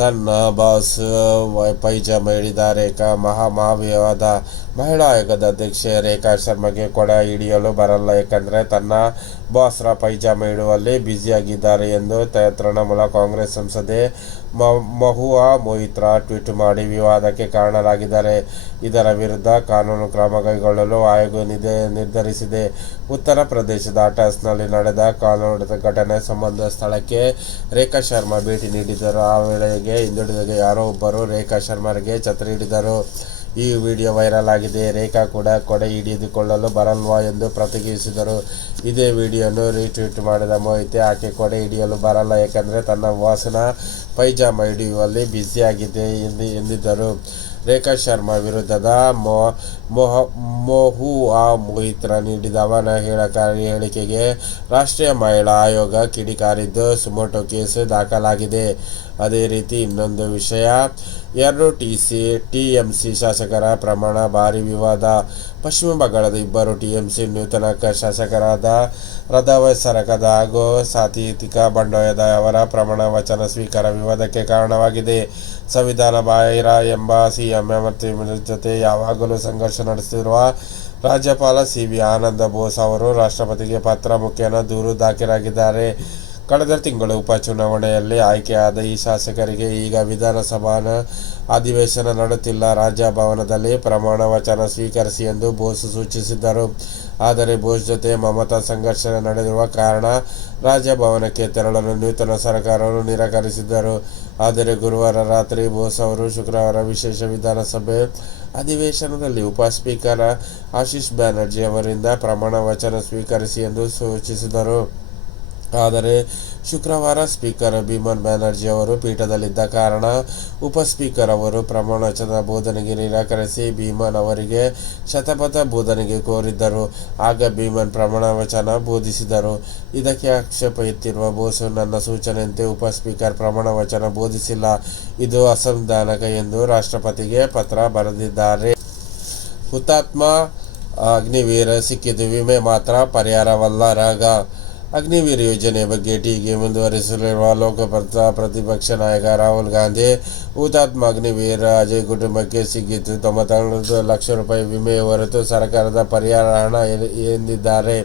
ತನ್ನ ಬಾಸ್ ಪೈಜಾಮ ಹಿಡಿದ ರೇಖಾ ಮಹಾ ಮಹಾವಿವಾದ ಮಹಿಳಾ ಆಯೋಗದ ಅಧ್ಯಕ್ಷೆ ರೇಖಾ ಶರ್ಮಾಗೆ ಕೊಡ ಹಿಡಿಯಲು ಬರಲ್ಲ. ಏಕೆಂದರೆ ತನ್ನ ಬಾಸ್ರ ಪೈಜಾಮ ಇಡುವಲ್ಲಿ ಬ್ಯುಸಿಯಾಗಿದ್ದಾರೆ ಎಂದು ತೃಣಮೂಲ ಕಾಂಗ್ರೆಸ್ ಸಂಸದೆ ಮಹುವಾ ಮೊಯಿತ್ರಾ ಟ್ವೀಟ್ ಮಾಡಿ ವಿವಾದಕ್ಕೆ ಕಾರಣರಾಗಿದ್ದಾರೆ. ಇದರ ವಿರುದ್ಧ ಕಾನೂನು ಕ್ರಮ ಕೈಗೊಳ್ಳಲು ಆಯೋಗ ನಿರ್ಧರಿಸಿದೆ. ಉತ್ತರ ಪ್ರದೇಶದ ಅಟಾಸ್ನಲ್ಲಿ ನಡೆದ ಕಾನೂನು ಘಟನೆ ಸಂಬಂಧ ಸ್ಥಳಕ್ಕೆ ರೇಖಾ ಶರ್ಮಾ ಭೇಟಿ ನೀಡಿದ್ದರು. ಆ ವೇಳೆಗೆ ಹಿಂದುಳಿದ ಯಾರೋ ಒಬ್ಬರು ರೇಖಾ ಶರ್ಮಾರಿಗೆ ಛತ್ರಿ ಹಿಡಿದರು. ಈ ವಿಡಿಯೋ ವೈರಲ್ ಆಗಿದೆ. ರೇಖಾ ಕೂಡ ಕೊಡೆ ಹಿಡಿದುಕೊಳ್ಳಲು ಬರಲ್ವಾ ಎಂದು ಪ್ರತಿಕ್ರಿಯಿಸಿದರು. ಇದೇ ವಿಡಿಯೋನು ರೀಟ್ವೀಟ್ ಮಾಡಿದ ಮೋಹಿತೆ. ಆಕೆ ಕೊಡೆ ಹಿಡಿಯಲು ಬರಲ್ಲ ಏಕೆಂದರೆ ತನ್ನ ವಾಸನ ಪೈಜಾಮ ಹಿಡಿಯುವಲ್ಲಿ ಬ್ಯುಸಿಯಾಗಿದೆ ಎಂದು ಎಂದಿದ್ದರು. ರೇಖಾ ಶರ್ಮಾ ವಿರುದ್ಧದ ಮೊಹ, ಮೊಹುವಾ ಮೊಹಿತ್ರ ನೀಡಿದ ಅವಹೇಳನಕಾರಿ ಹೇಳಿಕೆಗೆ ರಾಷ್ಟ್ರೀಯ ಮಹಿಳಾ ಆಯೋಗ ಕಿಡಿಕಾರಿದ್ದು ಸುಮೋಟೋ ಕೇಸ್ ದಾಖಲಾಗಿದೆ. ಅದೇ ರೀತಿ ಇನ್ನೊಂದು ವಿಷಯ, ಎರಡು T C, T M C ಶಾಸಕರ ಪ್ರಮಾಣ ಭಾರಿ ವಿವಾದ. ಪಶ್ಚಿಮ ಬಂಗಾಳದ ಇಬ್ಬರು ಟಿ ಎಂ ಸಿ ನೂತನ ಶಾಸಕರಾದ ರದವ ಸರಕದ ಹಾಗೂ ಸಾತ್ವಿಕ ಬಂಡೋಯದ ಅವರ ಪ್ರಮಾಣ ವಚನ ಸ್ವೀಕಾರ ವಿವಾದಕ್ಕೆ ಕಾರಣವಾಗಿದೆ. ಸಂವಿಧಾನ ಬಾಹಿರ ಎಂಬ ಸಿಎಂ ಜೊತೆ ಯಾವಾಗಲೂ ಸಂಘರ್ಷ ನಡೆಸಿರುವ ರಾಜ್ಯಪಾಲ ಸಿ ವಿ ಆನಂದ ಬೋಸ್ ಅವರು ರಾಷ್ಟ್ರಪತಿಗೆ ಪತ್ರ ಮುಖೇನ ದೂರು ದಾಖಲಾಗಿದ್ದಾರೆ. ಕಳೆದ ತಿಂಗಳು ಉಪಚುನಾವಣೆಯಲ್ಲಿ ಆಯ್ಕೆಯಾದ ಈ ಶಾಸಕರಿಗೆ ಈಗ ವಿಧಾನಸಭಾ ಅಧಿವೇಶನ ನಡೆಯುತ್ತಿಲ್ಲ. ರಾಜಭವನದಲ್ಲಿ ಪ್ರಮಾಣ ವಚನ ಸ್ವೀಕರಿಸಿ ಎಂದು ಬೋಸ್ ಸೂಚಿಸಿದ್ದರು. ಆದರೆ ಬೋಸ್ ಜೊತೆ ಮಮತಾ ಸಂಘರ್ಷ ನಡೆದಿರುವ ಕಾರಣ ರಾಜಭವನಕ್ಕೆ ತೆರಳಲು ನೂತನ ಸರ್ಕಾರವನ್ನು ನಿರಾಕರಿಸಿದ್ದರು. ಆದರೆ ಗುರುವಾರ ರಾತ್ರಿ ಬೋಸ್ ಅವರು ಶುಕ್ರವಾರ ವಿಶೇಷ ವಿಧಾನಸಭೆ ಅಧಿವೇಶನದಲ್ಲಿ ಉಪ ಸ್ಪೀಕರ್ ಆಶೀಶ್ ಬ್ಯಾನರ್ಜಿ ಅವರಿಂದ ಪ್ರಮಾಣ ವಚನ ಸ್ವೀಕರಿಸಿ ಎಂದು ಸೂಚಿಸಿದರು. ಆದರೆ ಶುಕ್ರವಾರ ಸ್ಪೀಕರ್ ಭೀಮನ್ ಬ್ಯಾನರ್ಜಿ ಅವರು ಪೀಠದಲ್ಲಿದ್ದ ಕಾರಣ ಉಪ ಸ್ಪೀಕರ್ ಅವರು ಪ್ರಮಾಣ ವಚನ ಬೋಧನೆಗೆ ನಿರಾಕರಿಸಿ ಭೀಮನ್ ಅವರಿಗೆ ಶತಪಥ ಬೋಧನೆಗೆ ಕೋರಿದ್ದರು. ಆಗ ಭೀಮನ್ ಪ್ರಮಾಣವಚನ ಬೋಧಿಸಿದರು. ಇದಕ್ಕೆ ಆಕ್ಷೇಪ ಎತ್ತಿರುವ ಬೋಸು ನನ್ನ ಸೂಚನೆಯಂತೆ ಉಪ ಸ್ಪೀಕರ್ ಪ್ರಮಾಣ ವಚನ ಬೋಧಿಸಿಲ್ಲ. ಇದು ಅಸಂವಿಧಾನಕ ಎಂದು ರಾಷ್ಟ್ರಪತಿಗೆ ಪತ್ರ ಬರೆದಿದ್ದಾರೆ. ಹುತಾತ್ಮ ಅಗ್ನಿವೀರ ಸಿಕ್ಕಿದ್ದು ವಿಮೆ ಮಾತ್ರ ಪರಿಹಾರವಲ್ಲ, ರಾಗ. ಅಗ್ನಿವೀರ್ ಯೋಜನೆ ಬಗ್ಗೆ ಟೀಕೆ ಮುಂದುವರಿಸಲಿರುವ ಲೋಕಪ್ರದ ಪ್ರತಿಪಕ್ಷ ನಾಯಕ ರಾಹುಲ್ ಗಾಂಧಿ ಹುತಾತ್ಮ ಅಗ್ನಿವೀರ ಅಜಯ್ ಕುಟುಂಬಕ್ಕೆ ಸಿಕ್ಕಿದ್ದು ತೊಂಬತ್ತೆರಡು ಲಕ್ಷ ರೂಪಾಯಿ ವಿಮೆ ಹೊರತು ಸರ್ಕಾರದ ಪರಿಹಾರ ಹಣ ಎ- ಎಂದಿದ್ದಾರೆ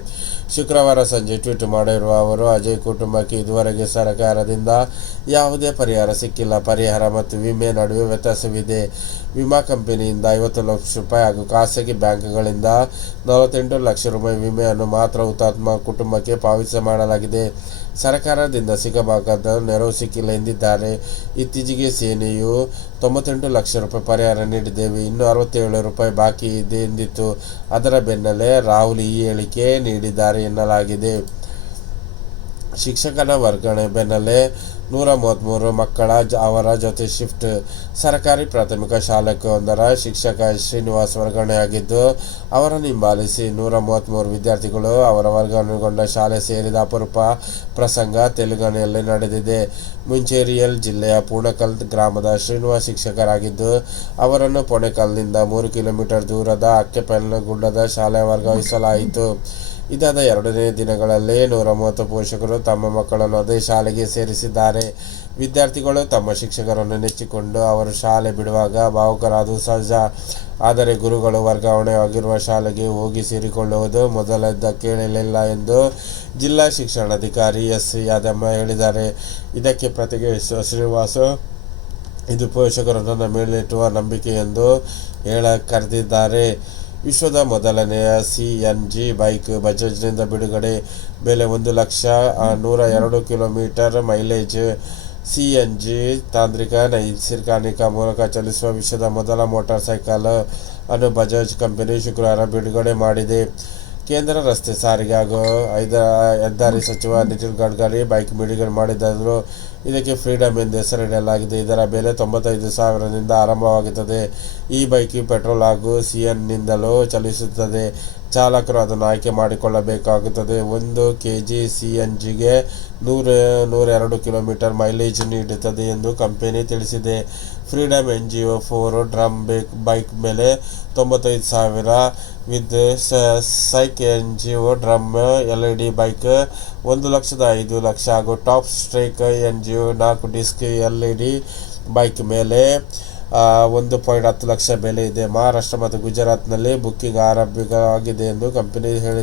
ಶುಕ್ರವಾರ ಸಂಜೆ ಟ್ವೀಟ್ ಮಾಡಿರುವ ಅವರು, ಅಜಯ್ ಕುಟುಂಬಕ್ಕೆ ಇದುವರೆಗೆ ಸರ್ಕಾರದಿಂದ ಯಾವುದೇ ಪರಿಹಾರ ಸಿಕ್ಕಿಲ್ಲ. ಪರಿಹಾರ ಮತ್ತು ವಿಮೆ ನಡುವೆ ವ್ಯತ್ಯಾಸವಿದೆ. ವಿಮಾ ಕಂಪನಿಯಿಂದ ಐವತ್ತು ಲಕ್ಷ ರೂಪಾಯಿ ಹಾಗೂ ಖಾಸಗಿ ಬ್ಯಾಂಕ್ಗಳಿಂದ ನಲವತ್ತೆಂಟು ಲಕ್ಷ ರೂಪಾಯಿ ವಿಮೆಯನ್ನು ಮಾತ್ರ ಹುತಾತ್ಮ ಕುಟುಂಬಕ್ಕೆ ಪಾವತಿ ಮಾಡಲಾಗಿದೆ. ಸರ್ಕಾರದಿಂದ ಸಿಗಬೇಕಾದ ನೆರವು ಸಿಕ್ಕಿಲ್ಲ ಎಂದಿದ್ದಾರೆ. ಇತ್ತೀಚೆಗೆ ಸೇನೆಯು ತೊಂಬತ್ತೆಂಟು ಲಕ್ಷ ರೂಪಾಯಿ ಪರಿಹಾರ ನೀಡಿದ್ದೇವೆ. ಇನ್ನೂ ಅರವತ್ತೇಳು ರೂಪಾಯಿ ಬಾಕಿ ಇದೆ ಎಂದಿತ್ತು. ಅದರ ಬೆನ್ನಲ್ಲೇ ರಾಹುಲ್ ಈ ಹೇಳಿಕೆ ನೀಡಿದ್ದಾರೆ ಎನ್ನಲಾಗಿದೆ. ಶಿಕ್ಷಕನ ವರ್ಗಾವಣೆ ಬೆನ್ನಲ್ಲೇ ನೂರ ಮೂವತ್ತ್ಮೂರು ಮಕ್ಕಳ ಅವರ ಜೊತೆ ಶಿಫ್ಟ್. ಸರ್ಕಾರಿ ಪ್ರಾಥಮಿಕ ಶಾಲೆಗೊಂದರ ಶಿಕ್ಷಕ ಶ್ರೀನಿವಾಸ್ ವರ್ಗಾವಣೆಯಾಗಿದ್ದು, ಅವರನ್ನು ಹಿಂಬಾಲಿಸಿ ನೂರ ಮೂವತ್ತ್ಮೂರು ವಿದ್ಯಾರ್ಥಿಗಳು ಅವರ ವರ್ಗಾವಣೆಗೊಂಡ ಶಾಲೆ ಸೇರಿದ ಅಪರೂಪ ಪ್ರಸಂಗ ತೆಲಂಗಾಣೆಯಲ್ಲಿ ನಡೆದಿದೆ. ಮುಂಚೇರಿಯಲ್ ಜಿಲ್ಲೆಯ ಪೂಣಕಲ್ ಗ್ರಾಮದ ಶ್ರೀನಿವಾಸ್ ಶಿಕ್ಷಕರಾಗಿದ್ದು, ಅವರನ್ನು ಪೊಣೆಕಲ್ನಿಂದ ಮೂರು ಕಿಲೋಮೀಟರ್ ದೂರದ ಅಕ್ಕೆಪೆಲ್ಲಗುಡ್ಡದ ಶಾಲೆ ವರ್ಗಾಯಿಸಲಾಯಿತು. ಇದಾದ ಎರಡನೇ ದಿನಗಳಲ್ಲಿ ನೂರ ಮೂವತ್ತು ಪೋಷಕರು ತಮ್ಮ ಮಕ್ಕಳನ್ನು ಅದೇ ಶಾಲೆಗೆ ಸೇರಿಸಿದ್ದಾರೆ. ವಿದ್ಯಾರ್ಥಿಗಳು ತಮ್ಮ ಶಿಕ್ಷಕರನ್ನು ನೆಚ್ಚಿಕೊಂಡು ಅವರು ಶಾಲೆ ಬಿಡುವಾಗ ಭಾವುಕರಾದ ಸಹಜ ಆದರೆ ಗುರುಗಳು ವರ್ಗಾವಣೆ ಆಗಿರುವ ಶಾಲೆಗೆ ಹೋಗಿ ಸೇರಿಕೊಳ್ಳುವುದು ಮೊದಲದ್ದ ಕೇಳಲಿಲ್ಲ ಎಂದು ಜಿಲ್ಲಾ ಶಿಕ್ಷಣಾಧಿಕಾರಿ ಎಸ್. ಯಾದಮ್ಮ ಹೇಳಿದ್ದಾರೆ. ಇದಕ್ಕೆ ಪ್ರತಿಕ್ರಿಯಿಸುವ ಶ್ರೀನಿವಾಸ, ಇದು ಪೋಷಕರು ನನ್ನ ಮೇಲಿಟ್ಟುವ ನಂಬಿಕೆ ಎಂದು ಹೇಳ ಕರೆದಿದ್ದಾರೆ. ವಿಶ್ವದ ಮೊದಲನೆಯ ಸಿ ಎನ್ ಜಿ ಬೈಕ್ ಬಜಾಜ್ನಿಂದ ಬಿಡುಗಡೆ. ಬೆಲೆ ಒಂದು ಲಕ್ಷ ನೂರ ಎರಡು kilometre mileage. C N G ತಾಂತ್ರಿಕ, ನೈಸರ್ಗಿಕ ಮೂಲಕ ಚಲಿಸುವ ವಿಶ್ವದ ಮೊದಲ ಮೋಟಾರ್ ಸೈಕಲ್ ಅನ್ನು ಬಜಾಜ್ ಕಂಪನಿ ಶುಕ್ರವಾರ ಬಿಡುಗಡೆ ಮಾಡಿದೆ. ಕೇಂದ್ರ ರಸ್ತೆ ಸಾರಿಗೆ ಹಾಗೂ ಐದ ಹೆದ್ದಾರಿ ಸಚಿವ ನಿತಿನ್ ಗಡ್ಕರಿ ಬೈಕ್ ಬಿಡುಗಡೆ ಮಾಡಿದರು ಇದಕ್ಕೆ ಫ್ರೀಡಮ್ ಎಂದು ಹೆಸರಿಡಲಾಗಿದೆ. ಇದರ ಬೆಲೆ ತೊಂಬತ್ತೈದು ಸಾವಿರದಿಂದ ಆರಂಭವಾಗುತ್ತದೆ. ಈ ಬೈಕ್ ಪೆಟ್ರೋಲ್ ಹಾಗೂ ಸಿಎನ್ನಿಂದಲೂ ಚಲಿಸುತ್ತದೆ. ಚಾಲಕರು ಅದನ್ನು ಆಯ್ಕೆ ಮಾಡಿಕೊಳ್ಳಬೇಕಾಗುತ್ತದೆ. ಒಂದು ಕೆ ಜಿ ಸಿ ಎನ್ ಜಿಗೆ ನೂರ, ನೂರೆರಡು ಕಿಲೋಮೀಟರ್ ಮೈಲೇಜ್ ನೀಡುತ್ತದೆ ಎಂದು ಕಂಪನಿ ತಿಳಿಸಿದೆ. Freedom N G O four drum ಬೇಕ್, ಬೈಕ್ ಮೇಲೆ ತೊಂಬತ್ತೈದು ಸಾವಿರ with psych N G O drum L E D bike, ಒಂದು ಲಕ್ಷದ ಐದು ಲಕ್ಷ ಹಾಗೂ top strike N G O ನಾಲ್ಕು disc L E D bike ಮೇಲೆ ಒಂದು ಪಾಯಿಂಟ್ ಹತ್ತು ಲಕ್ಷ ಬೆಲೆ ಇದೆ. ಮಹಾರಾಷ್ಟ್ರ ಮತ್ತು ಗುಜರಾತ್ನಲ್ಲಿ ಬುಕ್ಕಿಂಗ್ ಆರಂಭಿಕವಾಗಿದೆ ಎಂದು ಕಂಪನಿ ಹೇಳಿದೆ.